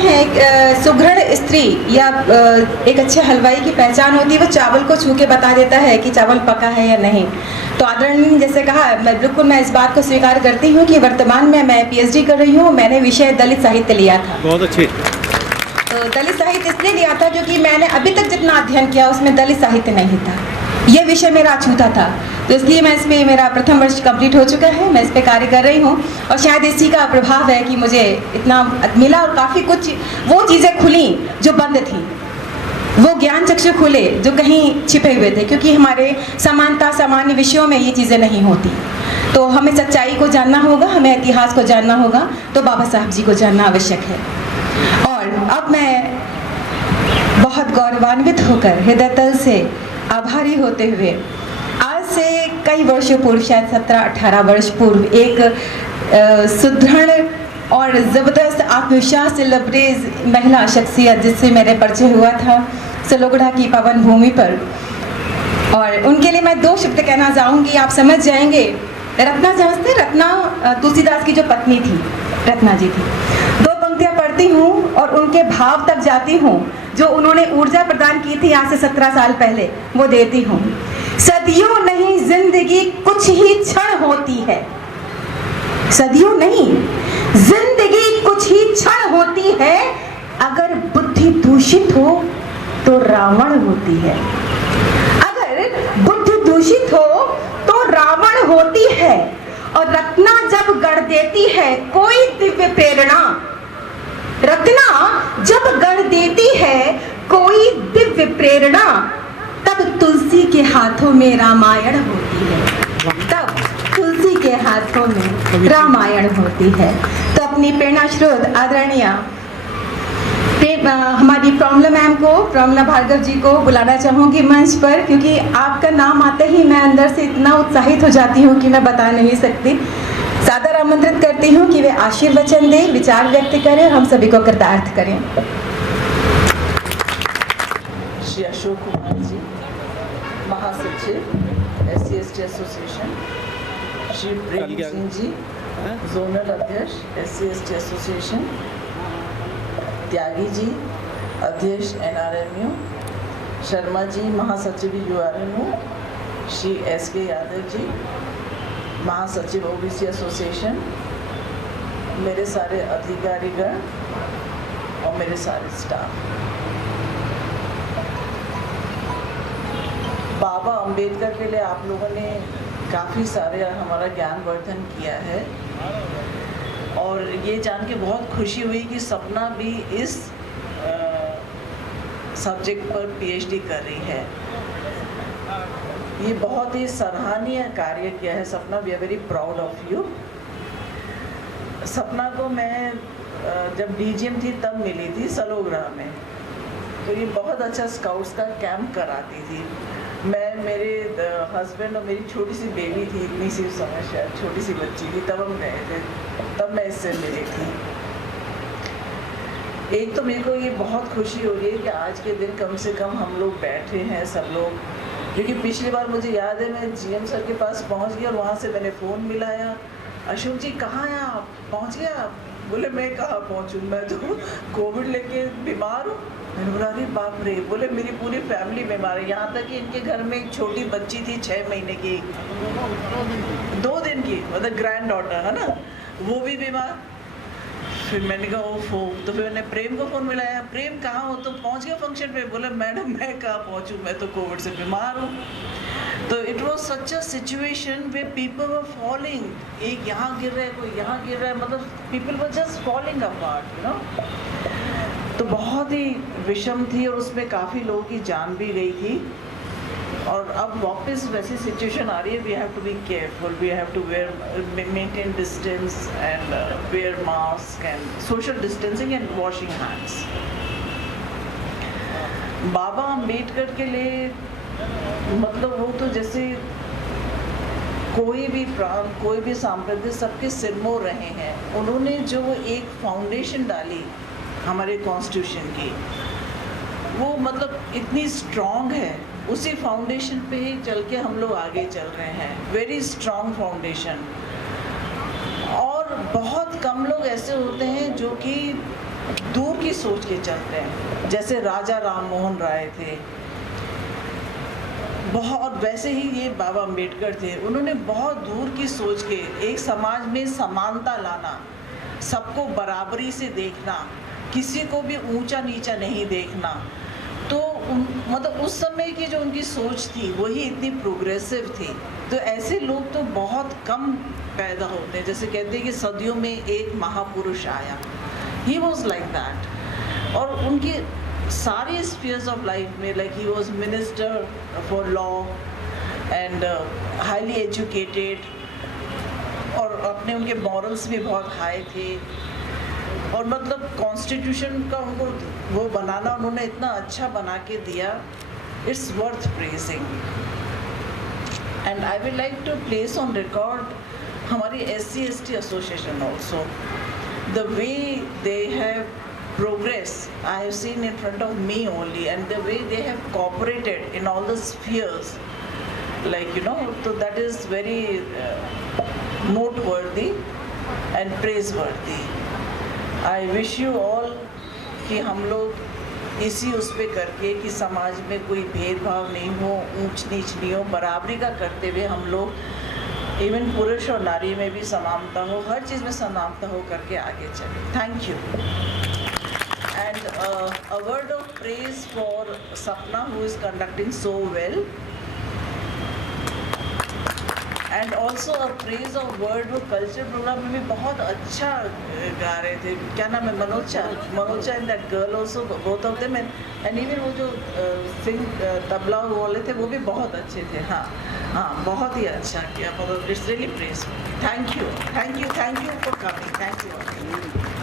हैं एक सुघड़ स्त्री या एक अच्छे हलवाई की पहचान होती है वो चावल को छू के बता देता है कि चावल पका है या नहीं। तो आदरणीय जैसे कहा, मैं इस बात को स्वीकार करती हूँ कि वर्तमान में मैं पीएचडी कर रही हूँ। मैंने विषय दलित साहित्य लिया था। बहुत अच्छे। तो दलित साहित्य इसलिए लिया था क्योंकि मैंने अभी तक जितना अध्ययन किया उसमें दलित साहित्य नहीं था। ये विषय मेरा अछूता था, तो इसलिए मैं इसमें मेरा प्रथम वर्ष कंप्लीट हो चुका है। मैं इस पे कार्य कर रही हूँ और शायद इसी का प्रभाव है कि मुझे इतना मिला और काफ़ी कुछ वो चीज़ें खुली जो बंद थी, वो ज्ञान चक्षु खुले जो कहीं छिपे हुए थे, क्योंकि हमारे समानता सामान्य विषयों में ये चीज़ें नहीं होती। तो हमें सच्चाई को जानना होगा, हमें इतिहास को जानना होगा, तो बाबा साहब जी को जानना आवश्यक है। और अब मैं बहुत गौरवान्वित होकर हृदय तल से आभारी होते हुए आज से कई वर्षों पूर्व, शायद 17-18 वर्ष पूर्व, एक सुदृढ़ और ज़बरदस्त आत्मविश्वास से लबरेज महिला शख्सियत जिससे मेरे परिचय हुआ था सलोगढ़ा की पावन भूमि पर। और उनके लिए मैं 2 शब्द कहना चाहूँगी, आप समझ जाएंगे। रत्ना समझते? रत्ना तुलसीदास की जो पत्नी थी, रत्ना जी थी। 2 पंक्तियाँ पढ़ती हूँ और उनके भाव तक जाती हूँ जो उन्होंने ऊर्जा प्रदान की थी आज से 17 साल पहले, वो देती हूँ। सदियों नहीं जिंदगी कुछ ही क्षण होती है, सदियों नहीं जिंदगी कुछ ही क्षण होती है, अगर बुद्धि दूषित हो तो रावण होती है। अगर बुद्धि दूषित हो तो रावण होती है। और रत्ना जब गढ़ देती है कोई दिव्य प्रेरणा, रत्ना जब गढ़ देती है कोई दिव्य प्रेरणा, तब तुलसी के हाथों में रामायण होती है, तब तुलसी के हाथों में रामायण होती है। तो अपनी प्रेरणा स्रोत आदरणीय हमारी प्रॉमला मैम को, प्रॉमला भार्गव जी को बुलाना चाहूँगी मंच पर, क्योंकि आपका नाम आते ही मैं अंदर से इतना उत्साहित हो जाती हूँ कि मैं बता नहीं सकती। सादर आमंत्रित करती हूँ कि वे आशीर्वचन दें, विचार व्यक्त करें और हम सभी को कृतार्थ करें। श्री अशोक कुमार जी, महासचिव SC/ST association, Shri Prem Singh ji, zonal अध्यक्ष SC/ST एसोसिएशन, त्यागी जी, अध्यक्ष NRMU, शर्मा जी, महासचिव URNU, श्री SK यादव जी, महासचिव OBC एसोसिएशन, मेरे सारे अधिकारीगण और मेरे सारे स्टाफ। बाबा अंबेडकर के लिए आप लोगों ने काफ़ी सारे हमारा ज्ञानवर्धन किया है और ये जान के बहुत खुशी हुई कि सपना भी इस सब्जेक्ट पर PhD कर रही है। ये बहुत ही सराहनीय कार्य किया है Sapna. We are very proud of you. Sapna को मैं जब DGM थी तब मिली थी सलोगढ़ा में, तो ये बहुत अच्छा स्काउट्स का कैंप कराती थी। मैं, मेरे हस्बैंड और मेरी छोटी सी बेबी थी, इतनी सी समय, शायद छोटी सी बच्ची थी, तब हम गए थे, तब मैं इससे मिली थी। एक तो मेरे को ये बहुत खुशी हो रही है कि आज के दिन कम से कम हम लोग बैठे हैं सब लोग, क्योंकि पिछली बार मुझे याद है मैं GM सर के पास पहुंच गया और वहाँ से मैंने फ़ोन मिलाया, अशोक जी कहाँ हैं आप, पहुँच गया आप? बोले मैं कहाँ पहुँचूँ, मैं तो कोविड लेके बीमार हूँ। मैंने बोला अरे बाप रे, बोले मेरी पूरी फैमिली बीमार है, यहाँ तक कि इनके घर में एक छोटी बच्ची थी 6 महीने की, 2 दिन की, मतलब ग्रैंड डॉटर है ना, वो भी बीमार। फिर मैंने कहा ओफो, तो फिर मैंने प्रेम को फ़ोन मिलाया, प्रेम कहाँ हो, तो पहुँच गया फंक्शन पे? बोले मैडम मैं कहाँ पहुँचूँ, मैं तो कोविड से बीमार हूँ। तो it was such a situation way people were falling, एक यहाँ गिर रहा है, कोई यहाँ गिर रहा है, मतलब people were just falling apart, you know. तो बहुत ही विषम थी और उसमें काफ़ी लोगों की जान भी गई थी। और अब वापस वैसी सिचुएशन आ रही है, we have to be careful, we have to maintain distance and wear mask and social distancing and washing hands. Baba Ambedkar के लिए मतलब वो तो जैसे कोई भी प्रांत, कोई भी सांप्रदाय, सबके सिरमौर रहे हैं। उन्होंने जो एक फाउंडेशन डाली हमारे कॉन्स्टिट्यूशन की, वो मतलब इतनी स्ट्रॉन्ग है, उसी फाउंडेशन पे ही चल के हम लोग आगे चल रहे हैं। Very strong foundation. और बहुत कम लोग ऐसे होते हैं जो कि दूर की सोच के चलते हैं। जैसे राजा राम मोहन राय थे, बहुत वैसे ही ये बाबा अम्बेडकर थे। उन्होंने बहुत दूर की सोच के एक समाज में समानता लाना, सबको बराबरी से देखना, किसी को भी ऊंचा नीचा नहीं देखना। तो मतलब उस समय की जो उनकी सोच थी वही इतनी प्रोग्रेसिव थी। तो ऐसे लोग तो बहुत कम पैदा होते हैं। जैसे कहते हैं कि सदियों में एक महापुरुष आया, ही वॉज लाइक दैट। और उनकी सारी स्फीयर्स ऑफ लाइफ में, like he was minister for law and highly educated, और अपने उनके मॉरल्स भी बहुत हाई थे। और मतलब कॉन्स्टिट्यूशन का उनको वो बनाना उन्होंने इतना अच्छा बना के दिया, it's worth praising. And I will like to place on record हमारी SC/ST association also, the way they have progress I have seen in front of me only, and the way they have cooperated in all the spheres, like so that is very noteworthy and praiseworthy. I wish you all कि हम लोग इसी उस पे करके कि समाज में कोई भेदभाव नहीं हो, ऊंच नीच नहीं हो, बराबरी का करते हुए हम लोग इवन पुरुष और नारी में भी समानता हो, हर चीज़ में समानता हो करके आगे चले। Thank you. And a word of praise for Sapna, who is conducting so well, and also a praise of word वो culture program में भी बहुत अच्छा गा रहे थे। क्या नाम है? Manoja and that girl also, both of them, and even वो जो सिंग तबला बोले थे वो भी बहुत अच्छे थे। हाँ, बहुत ही अच्छा किया। It's really praise. Thank you for coming. Thank you.